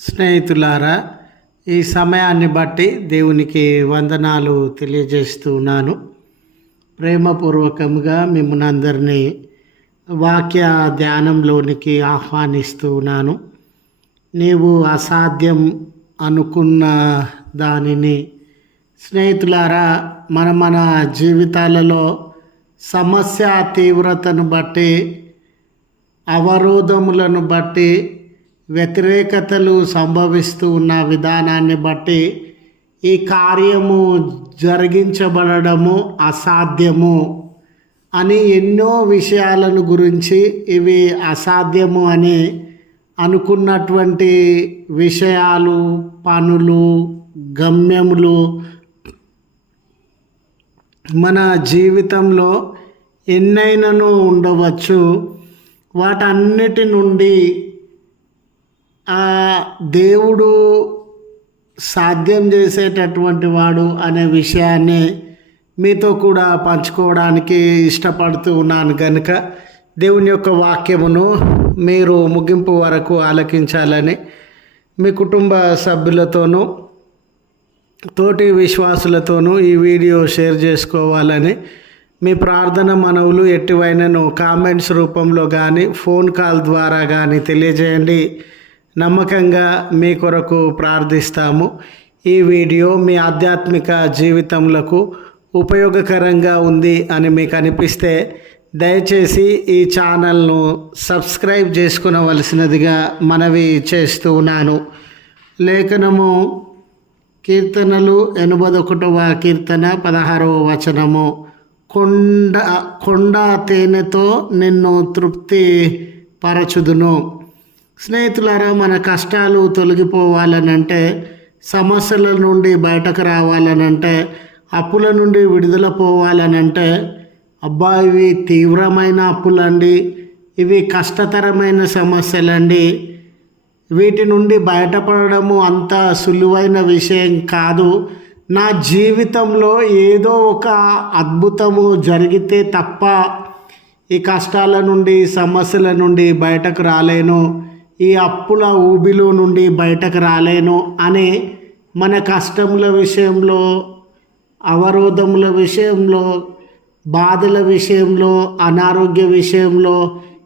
స్నేహితులారా ఈ సమయాన్ని బట్టి దేవునికి వందనాలు తెలియజేస్తున్నాను ప్రేమపూర్వకంగా మిమ్మల్ని అందరినీ వాక్య ధ్యానంలోనికి ఆహ్వానిస్తున్నాను నీవు అసాధ్యం అనుకున్న దానిని స్నేహితులారా మన మన జీవితాలలో సమస్య తీవ్రతను బట్టి అవరోధములను బట్టి వ్యతిరేకతలు సంభవిస్తూ ఉన్న విధానాన్ని బట్టి ఈ కార్యము జరిగించబడము అసాధ్యము అని ఎన్నో విషయాలను గురించి ఇవి అసాధ్యము అని అనుకున్నటువంటి విషయాలు పనులు గమ్యములు మన జీవితంలో ఎన్నైనను ఉండవచ్చు. వాటన్నిటి నుండి దేవుడు సాధ్యం చేసేటటువంటి వాడు అనే విషయాన్ని మీతో కూడా పంచుకోవడానికి ఇష్టపడుతూ ఉన్నాను కనుక దేవుని యొక్క వాక్యమును మీరు ముగింపు వరకు ఆలకించాలని మీ కుటుంబ సభ్యులతోనూ తోటి విశ్వాసులతోనూ ఈ వీడియో షేర్ చేసుకోవాలని మీ ప్రార్థన మనవులు ఎట్టివైనను కామెంట్స్ రూపంలో కానీ ఫోన్ కాల్ ద్వారా కానీ తెలియజేయండి. నమ్మకంగా మీ కొరకు ప్రార్థిస్తాము. ఈ వీడియో మీ ఆధ్యాత్మిక జీవితములకు ఉపయోగకరంగా ఉంది అని మీకు అనిపిస్తే దయచేసి ఈ ఛానల్ను సబ్స్క్రైబ్ చేసుకునవలసినదిగా మనవి చేస్తూ ఉన్నాను. లేఖనము కీర్తనలు ఎనభై ఒకటవ కీర్తన పదహారవ వచనము. కొండ కొండ తేనెతో నిన్ను తృప్తి పరచుదును స్నేహితులారా మన కష్టాలు తొలగిపోవాలనంటే సమస్యల నుండి బయటకు రావాలనంటే అప్పుల నుండి విడుదల పోవాలనంటే అబ్బా ఇవి తీవ్రమైన అప్పులండి. ఇవి కష్టతరమైన సమస్యలండి. వీటి నుండి బయటపడము అంత సులువైన విషయం కాదు. నా జీవితంలో ఏదో ఒక అద్భుతము జరిగితే తప్ప ఈ కష్టాల నుండి సమస్యల నుండి బయటకు రాలేను. ఈ అప్పుల ఊబిలో నుండి బయటకు రాలేను అనే మన కష్టముల విషయంలో అవరోధముల విషయంలో బాధల విషయంలో అనారోగ్య విషయంలో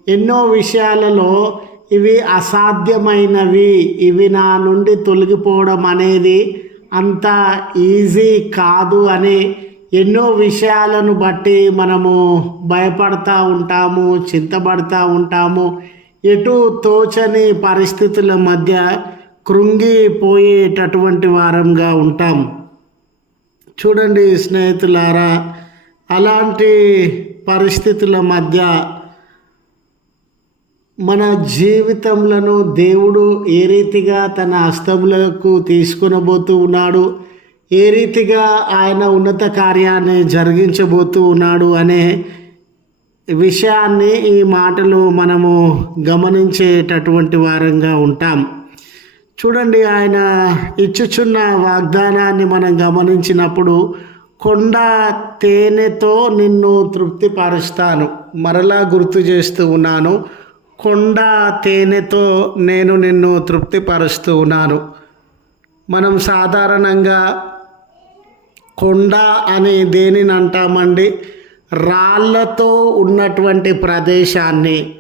ఎన్నో విషయాలలో ఇవి అసాధ్యమైనవి. ఇవి నా నుండి తొలగిపోవడం అనేది అంత ఈజీ కాదు అని ఎన్నో విషయాలను బట్టి మనము భయపడతా ఉంటాము చింతపడతా ఉంటాము. ఎటు తోచని పరిస్థితుల మధ్య కృంగిపోయేటటువంటి వారంగా ఉంటాం. చూడండి స్నేహితులారా అలాంటి పరిస్థితుల మధ్య మన జీవితంలో దేవుడు ఏ రీతిగా తన హస్తములకు తీసుకునబోతూ ఉన్నాడు ఏ రీతిగా ఆయన ఉన్నత కార్యాన్ని జరిగించబోతూ ఉన్నాడు అనే విషయాన్ని ఈ మాటలు మనము గమనించేటటువంటి వారంగా ఉంటాం. చూడండి ఆయన ఇచ్చుచున్న వాగ్దానాన్ని మనం గమనించినప్పుడు కొండ తేనెతో నిన్ను తృప్తిపరుస్తాను. మరలా గుర్తు చేస్తూ ఉన్నాను కొండ తేనెతో నేను నిన్ను తృప్తిపరుస్తూ ఉన్నాను. మనం సాధారణంగా కొండ అని దేనిని అంటామండి? రాళ్ళతో ఉన్నటువంటి ప్రదేశాన్ని.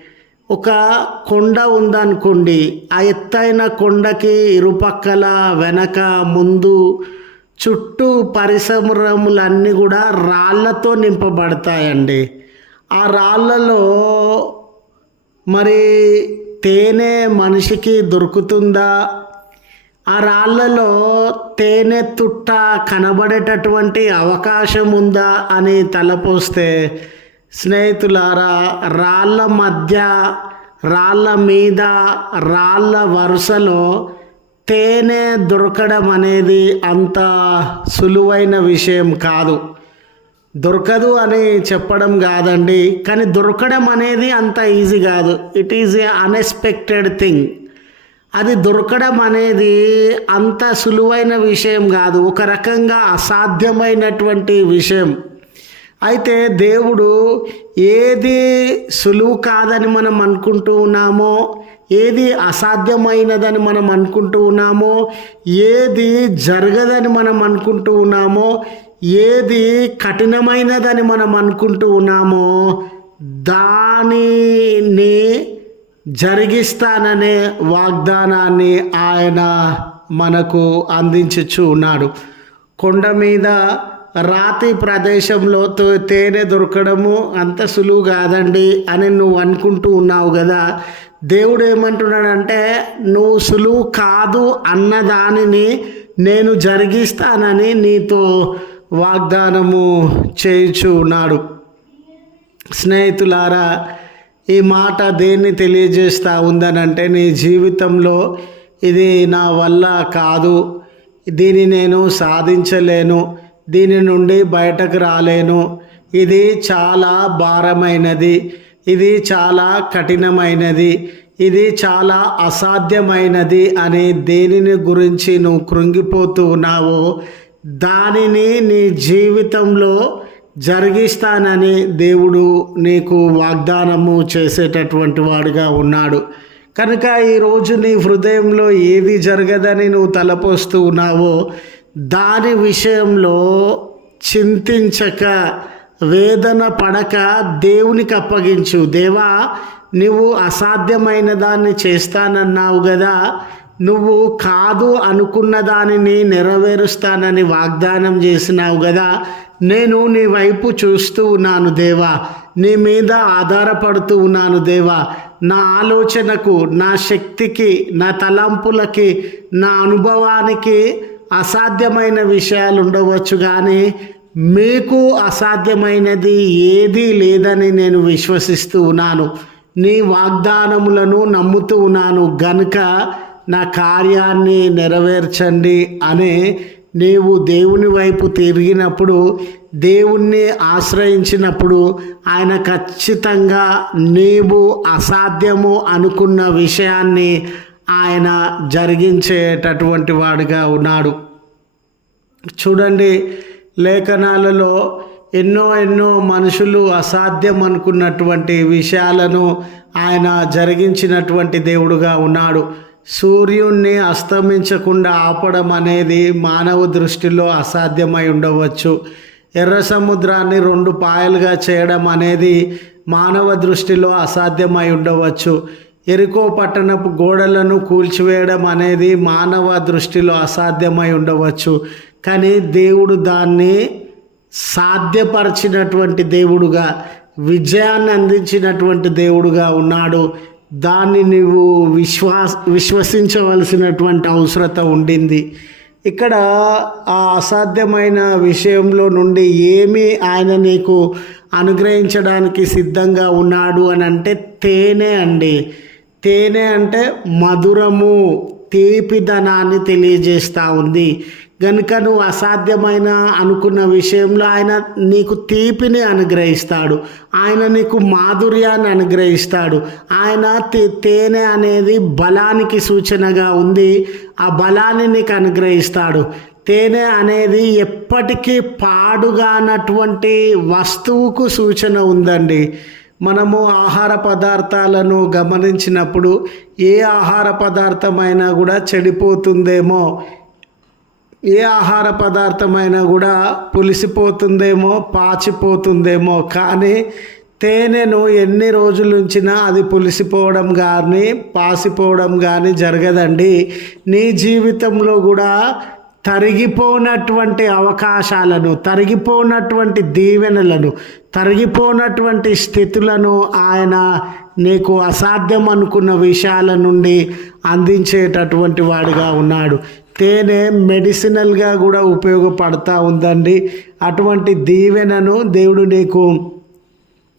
ఒక కొండ ఉందనుకోండి ఆ ఎత్తైన కొండకి ఇరుపక్కల వెనక ముందు చుట్టూ పరిశ్రమలన్నీ కూడా రాళ్ళతో నింపబడతాయండి. ఆ రాళ్ళలో మరి తేనె మనిషికి దొరుకుతుందా? ఆ రాళ్ళలో తేనె తుట్ట కనబడేటటువంటి అవకాశం ఉందా అని తలపోస్తే స్నేహితులారా రాళ్ళ మధ్య రాళ్ళ మీద రాళ్ళ వరుసలో తేనె దొరకడం అనేది అంత సులువైన విషయం కాదు. దొరకదు అని చెప్పడం కాదండి కానీ దొరకడం అనేది అంత ఈజీ కాదు. It is a unexpected thing అది దొరకడం అనేది అంత సులువైన విషయం కాదు. ఒక రకంగా అసాధ్యమైనటువంటి విషయం. అయితే దేవుడు ఏది సులువు కాదని మనం అనుకుంటూ ఉన్నామో ఏది అసాధ్యమైనదని మనం అనుకుంటూ ఉన్నామో ఏది జరగదని మనం అనుకుంటూ ఉన్నామో ఏది కఠినమైనదని మనం అనుకుంటూ ఉన్నామో దానిని జరిగిస్తాననే వాగ్దానాన్ని ఆయన మనకు అందించచ్చు ఉన్నాడు. కొండ మీద రాతి ప్రదేశంలో తేనె దొరకడము అంత సులువు కాదండి అని నువ్వు అనుకుంటూ ఉన్నావు కదా. దేవుడు ఏమంటున్నాడంటే నువ్వు సులువు కాదు అన్న దానిని నేను జరిగిస్తానని నీతో వాగ్దానము చేయుచు ఉన్నాడు. స్నేహితులారా ఈ మాట దేన్ని తెలియజేస్తూ ఉందనంటే నీ జీవితంలో ఇది నా వల్ల కాదు. దీన్ని నేను సాధించలేను. దీని నుండి బయటకు రాలేను. ఇది చాలా భారమైనది. ఇది చాలా కఠినమైనది. ఇది చాలా అసాధ్యమైనది అని దేనిని గురించి నువ్వు కృంగిపోతూ ఉన్నావో దానిని నీ జీవితంలో జరిగిస్తానని దేవుడు నీకు వాగ్దానము చేసేటటువంటి వాడుగా ఉన్నాడు. కనుక ఈరోజు నీ హృదయంలో ఏది జరగదని నువ్వు తలపోస్తూ ఉన్నావో దాని విషయంలో చింతించక వేదన పడక దేవునికి అప్పగించు. దేవా నువ్వు అసాధ్యమైన దాన్ని చేస్తానన్నావు కదా నువ్వు కాదు అనుకున్న దానిని నెరవేరుస్తానని వాగ్దానం చేసినావు కదా నేను నీ వైపు చూస్తూ ఉన్నాను దేవా. నీ మీద ఆధారపడుతూ ఉన్నాను దేవా. నా ఆలోచనకు నా శక్తికి నా తలంపులకి నా అనుభవానికి అసాధ్యమైన విషయాలు ఉండవచ్చు కానీ మీకు అసాధ్యమైనది ఏదీ లేదని నేను విశ్వసిస్తూ ఉన్నాను. నీ వాగ్దానములను నమ్ముతూ ఉన్నాను. గనుక నా కార్యాన్ని నెరవేర్చండి అనే నీవు దేవుని వైపు తిరిగినప్పుడు దేవుణ్ణి ఆశ్రయించినప్పుడు ఆయన ఖచ్చితంగా నీవు అసాధ్యము అనుకున్న విషయాన్ని ఆయన జరిగించేటటువంటి వాడుగా ఉన్నాడు. చూడండి లేఖనాలలో ఎన్నో ఎన్నో మనుషులు అసాధ్యం అనుకున్నటువంటి విషయాలను ఆయన జరిగించినటువంటి దేవుడుగా ఉన్నాడు. సూర్యుణ్ణి అస్తమించకుండా ఆపడం అనేది మానవ దృష్టిలో అసాధ్యమై ఉండవచ్చు. ఎర్ర సముద్రాన్ని రెండు పాయలుగా చేయడం అనేది మానవ దృష్టిలో అసాధ్యమై ఉండవచ్చు. ఎరుకో పట్టణపు గోడలను కూల్చివేయడం అనేది మానవ దృష్టిలో అసాధ్యమై ఉండవచ్చు. కానీ దేవుడు దాన్ని సాధ్యపరిచినటువంటి దేవుడుగా విజయాన్ని అందించినటువంటి దేవుడుగా ఉన్నాడు. దాన్ని నీవు విశ్వాస విశ్వసించవలసినటువంటి అవసరత ఉండింది. ఇక్కడ ఆ అసాధ్యమైన విషయంలో నుండి ఏమి ఆయన నీకు అనుగ్రహించడానికి సిద్ధంగా ఉన్నాడు అని అంటే తేనె అండి. తేనె అంటే మధురము తీపిదనాన్ని తెలియజేస్తూ ఉంది. గనుక నువ్వు అసాధ్యమైన అనుకున్న విషయంలో ఆయన నీకు తీపిని అనుగ్రహిస్తాడు. ఆయన నీకు మాధుర్యాన్ని అనుగ్రహిస్తాడు. ఆయన తే- తేనె అనేది బలానికి సూచనగా ఉంది. ఆ బలాన్ని నీకు అనుగ్రహిస్తాడు. తేనె అనేది ఎప్పటికీ పాడుగానటువంటి వస్తువుకు సూచన ఉందండి. మనము ఆహార పదార్థాలను గమనించినప్పుడు ఏ ఆహార పదార్థమైనా కూడా చెడిపోతుందేమో. ఏ ఆహార పదార్థమైనా కూడా పులిసిపోతుందేమో పాచిపోతుందేమో. కానీ తేనెను ఎన్ని రోజుల ఉంచినా అది పులిసిపోవడం కానీ పాసిపోవడం కానీ జరగదండి. నీ జీవితంలో కూడా తరిగిపోనటువంటి అవకాశాలను తరిగిపోనటువంటి దీవెనలను తరిగిపోనటువంటి స్థితులను ఆయన నీకు అసాధ్యం అనుకున్న విషయాల నుండి అందించేటటువంటి వాడిగా ఉన్నాడు. తేనె మెడిసినల్గా కూడా ఉపయోగపడతా ఉందండి. అటువంటి దీవెనను దేవుడు నీకు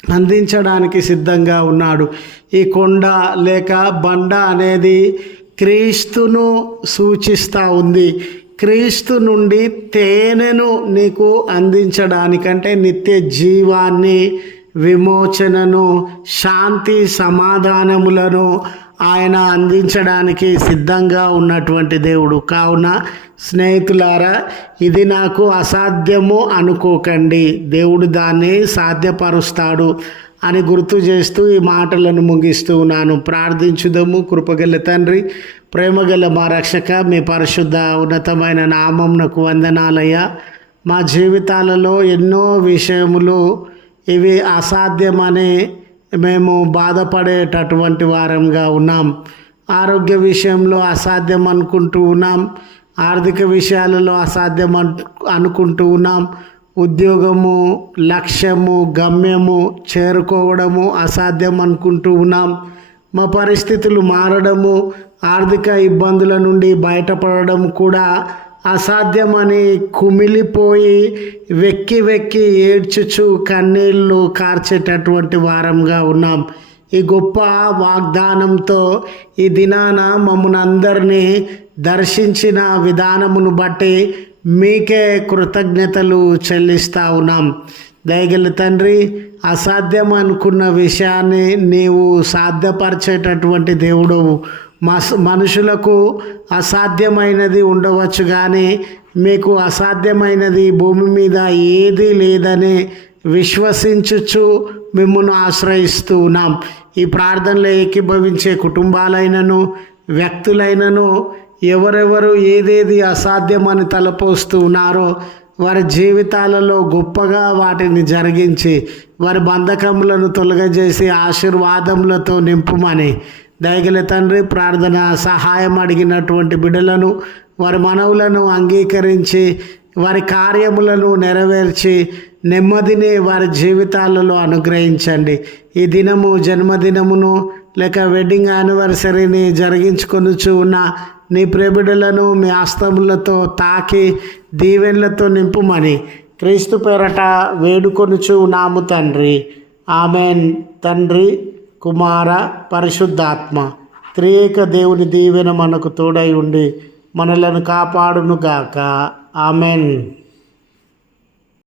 అందించడానికి సిద్ధంగా ఉన్నాడు. ఈ కొండ లేక బండ అనేది క్రీస్తును సూచిస్తూ ఉంది. క్రీస్తు నుండి తేనెను నీకు అందించడానికంటే నిత్య జీవాన్ని విమోచనను శాంతి సమాధానములను ఆయన అందించడానికి సిద్ధంగా ఉన్నటువంటి దేవుడు. కావున స్నేహితులారా ఇది నాకు అసాధ్యము అనుకోకండి. దేవుడు దాన్ని సాధ్యపరుస్తాడు అని గుర్తు చేస్తూ ఈ మాటలను ముగిస్తూ ఉన్నాను. ప్రార్థించుదము కృపగల తండ్రి ప్రేమగల మా రక్షక మీ పరిశుద్ధ ఉన్నతమైన నామంనకు వందనాలయ్యా. మా జీవితాలలో ఎన్నో విషయములు ఇవి అసాధ్యమనే మేము బాధపడేటటువంటి వారంగా ఉన్నాం. ఆరోగ్య విషయంలో అసాధ్యం అనుకుంటూ ఉన్నాం. ఆర్థిక విషయాలలో అసాధ్యం అను- అనుకుంటూ ఉన్నాం. ఉద్యోగము లక్ష్యము గమ్యము చేరుకోవడము అసాధ్యం అనుకుంటూ ఉన్నాం. మా పరిస్థితులు మారడము ఆర్థిక ఇబ్బందుల నుండి బయటపడడం కూడా అసాధ్యమని కుమిలిపోయి వెక్కి వెక్కి ఏడ్చుచు కన్నీళ్ళు కార్చేటటువంటి వారంగా ఉన్నాం. ఈ గొప్ప వాగ్దానంతో ఈ దినాన మమ్మల్ని అందరినీ దర్శించిన విధానమును బట్టి మీకే కృతజ్ఞతలు చెల్లిస్తా ఉన్నాం. దయగల తండ్రి అసాధ్యం అనుకున్న విషయాన్ని నీవు సాధ్యపరిచేటటువంటి దేవుడు మనుషులకు అసాధ్యమైనది ఉండవచ్చు కానీ మీకు అసాధ్యమైనది భూమి మీద ఏది లేదని విశ్వసించుచు మిమ్మల్ని ఆశ్రయిస్తూ ఉన్నాం. ఈ ప్రార్థనలో ఏకీభవించే కుటుంబాలైనను వ్యక్తులైనను ఎవరెవరు ఏదేది అసాధ్యమని తలపోస్తూ ఉన్నారో వారి జీవితాలలో గొప్పగా వాటిని జరిగించి వారి బంధకములను తొలగజేసి ఆశీర్వాదములతో నింపుమని దయగల తండ్రి ప్రార్థన సహాయం అడిగినటువంటి బిడ్డలను వారి మనవులను అంగీకరించి వారి కార్యములను నెరవేర్చి నెమ్మదిని వారి జీవితాలలో అనుగ్రహించండి. ఈ దినము జన్మదినమును లేక వెడ్డింగ్ యానివర్సరీని జరిగించుకొనుచు ఉన్న నీ ప్రేమిడులను మీ ఆస్తములతో తాకి దీవెనలతో నింపుమని క్రీస్తు పేరట వేడుకొనుచు నాము తండ్రి. ఆమెన్. తండ్రి కుమార పరిశుద్ధాత్మ త్రియేక దేవుని దీవెన మనకు తోడై ఉండి మనలను కాపాడునుగాక. ఆమెన్.